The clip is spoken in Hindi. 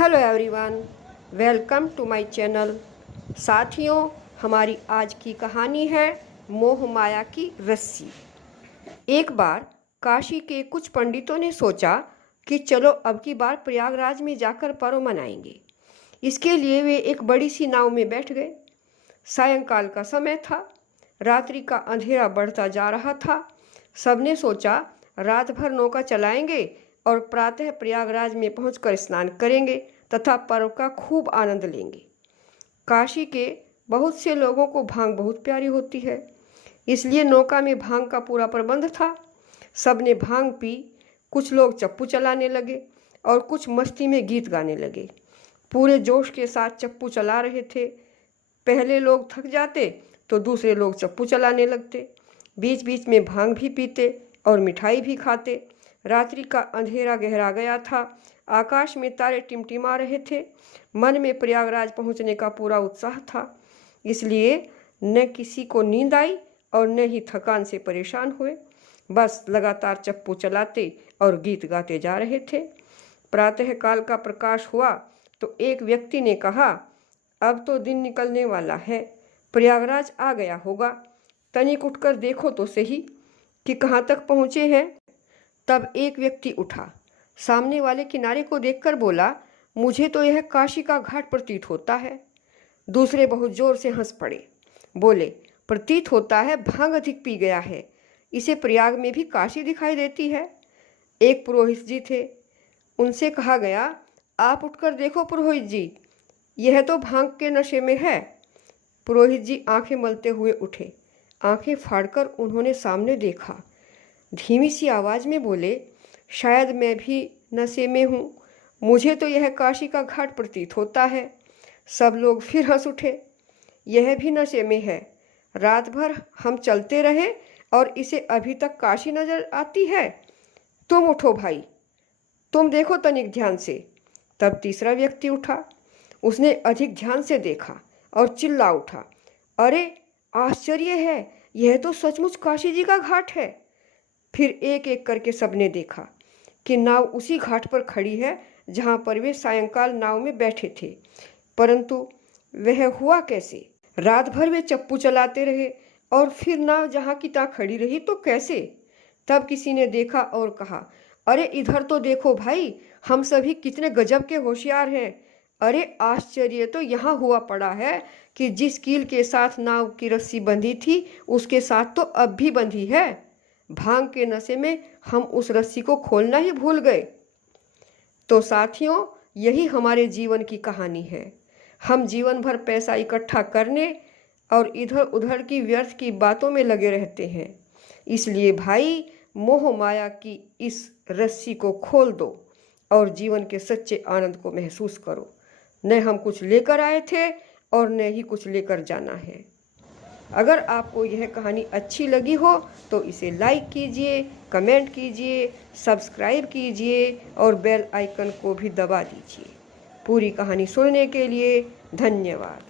Hello everyone, welcome to my channel. साथियों, हमारी आज की कहानी है मोह माया की रस्सी। एक बार काशी के कुछ पंडितों ने सोचा कि चलो अब की बार प्रयागराज में जाकर पर्व मनाएंगे। इसके लिए वे एक बड़ी सी नाव में बैठ गए। सायंकाल का समय था, रात्रि का अंधेरा बढ़ता जा रहा था। सबने सोचा रात भर नौका चलाएंगे और प्रातः प्रयागराज में पहुंचकर स्नान करेंगे तथा पर्व का खूब आनंद लेंगे। काशी के बहुत से लोगों को भांग बहुत प्यारी होती है, इसलिए नौका में भांग का पूरा प्रबंध था। सबने भांग पी, कुछ लोग चप्पू चलाने लगे और कुछ मस्ती में गीत गाने लगे। पूरे जोश के साथ चप्पू चला रहे थे। पहले लोग थक जाते तो दूसरे लोग चप्पू चलाने लगते। बीच बीच में भांग भी पीते और मिठाई भी खाते। रात्रि का अंधेरा गहरा गया था। आकाश में तारे टिमटिमा रहे थे। मन में प्रयागराज पहुंचने का पूरा उत्साह था, इसलिए न किसी को नींद आई और न ही थकान से परेशान हुए। बस लगातार चप्पू चलाते और गीत गाते जा रहे थे। प्रातःकाल का प्रकाश हुआ तो एक व्यक्ति ने कहा, अब तो दिन निकलने वाला है, प्रयागराज आ गया होगा। तनिक उठकर देखो तो सही कि कहाँ तक पहुँचे हैं। तब एक व्यक्ति उठा, सामने वाले किनारे को देखकर बोला, मुझे तो यह काशी का घाट प्रतीत होता है। दूसरे बहुत जोर से हंस पड़े, बोले, प्रतीत होता है भांग अधिक पी गया है, इसे प्रयाग में भी काशी दिखाई देती है। एक पुरोहित जी थे, उनसे कहा गया, आप उठकर देखो पुरोहित जी, यह तो भांग के नशे में है। पुरोहित जी आंखें मलते हुए उठे। आंखें फाड़कर उन्होंने सामने देखा। धीमी सी आवाज़ में बोले, शायद मैं भी नशे में हूँ, मुझे तो यह काशी का घाट प्रतीत होता है। सब लोग फिर हंस उठे, यह भी नशे में है। रात भर हम चलते रहे और इसे अभी तक काशी नजर आती है। तुम उठो भाई, तुम देखो तनिक ध्यान से। तब तीसरा व्यक्ति उठा। उसने अधिक ध्यान से देखा और चिल्ला उठा, अरे आश्चर्य है, यह तो सचमुच काशी जी का घाट है। फिर एक एक करके सबने देखा कि नाव उसी घाट पर खड़ी है जहाँ पर वे सायंकाल नाव में बैठे थे। परंतु वह हुआ कैसे? रात भर वे चप्पू चलाते रहे और फिर नाव जहाँ की तहाँ खड़ी रही तो कैसे? तब किसी ने देखा और कहा, अरे इधर तो देखो भाई, हम सभी कितने गजब के होशियार हैं। अरे आश्चर्य तो यहाँ हुआ पड़ा है कि जिस कील के साथ नाव की रस्सी बंधी थी उसके साथ तो अब भी बंधी है। भांग के नशे में हम उस रस्सी को खोलना ही भूल गए। तो साथियों, यही हमारे जीवन की कहानी है। हम जीवन भर पैसा इकट्ठा करने और इधर उधर की व्यर्थ की बातों में लगे रहते हैं। इसलिए भाई, मोह माया की इस रस्सी को खोल दो और जीवन के सच्चे आनंद को महसूस करो। न हम कुछ लेकर आए थे और न ही कुछ लेकर जाना है। अगर आपको यह कहानी अच्छी लगी हो तो इसे लाइक कीजिए, कमेंट कीजिए, सब्सक्राइब कीजिए और बेल आइकन को भी दबा दीजिए। पूरी कहानी सुनने के लिए धन्यवाद।